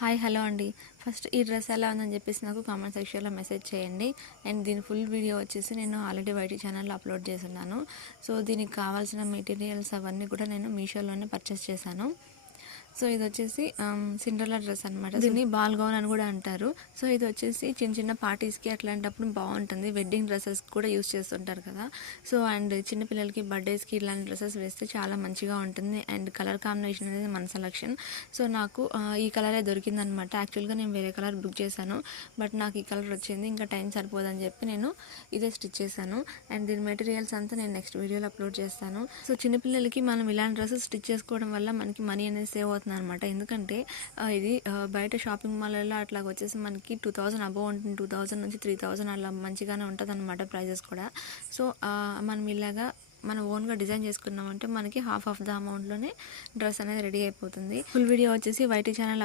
Hi hello అండి. First ఈ dress ఎలా ఉందని చెప్పేసి నాకు కామెంట్ సెక్షన్లో మెసేజ్ చేయండి. అండ్ దీని ఫుల్ వీడియో వచ్చేసి నేను ఆల్రెడీ వైటీ ఛానల్లో అప్లోడ్ చేస్తున్నాను. సో దీనికి కావాల్సిన మెటీరియల్స్ అవన్నీ కూడా నేను మీషోలోనే పర్చేస్ చేశాను. సో ఇది వచ్చేసి సిండ్రెల్లా డ్రెస్ అనమాట. దీన్ని బాల్ గౌన్ అని కూడా అంటారు. సో ఇది వచ్చేసి చిన్న చిన్న పార్టీస్కి అట్లాంటప్పుడు బాగుంటుంది. వెడ్డింగ్ డ్రెస్సెస్ కూడా యూస్ చేస్తుంటారు కదా. సో అండ్ చిన్నపిల్లలకి బర్త్డేస్కి ఇలాంటి డ్రెస్సెస్ వేస్తే చాలా మంచిగా ఉంటుంది. అండ్ కలర్ కాంబినేషన్ అనేది మన సెలెక్షన్. సో నాకు ఈ కలరే దొరికిందనమాట. యాక్చువల్గా నేను వేరే కలర్ బుక్ చేశాను, బట్ నాకు ఈ కలర్ వచ్చింది. ఇంకా టైం సరిపోదని చెప్పి నేను ఇదే స్టిచ్ చేశాను. అండ్ దీని మెటీరియల్స్ అంతా నేను నెక్స్ట్ వీడియోలో అప్లోడ్ చేస్తాను. సో చిన్నపిల్లలకి మనం ఇలాంటి డ్రెస్సెస్ స్టిచ్ చేసుకోవడం వల్ల మనకి మనీ అనేది సేవ్ అవుతుంది అనమాట. ఎందుకంటే ఇది బయట షాపింగ్ మాల్లో అట్లా వచ్చేసి మనకి 2000 అబోవ్ ఉంటుంది. 2000 నుంచి 3000 అలా మంచిగానే ఉంటుంది అనమాట ప్రైజెస్ కూడా. సో మనం ఇలాగా మనం ఓన్గా డిజైన్ చేసుకున్నామంటే మనకి హాఫ్ ఆఫ్ ద అమౌంట్లోనే డ్రెస్ అనేది రెడీ అయిపోతుంది. ఫుల్ వీడియో వచ్చేసి వైటీ ఛానల్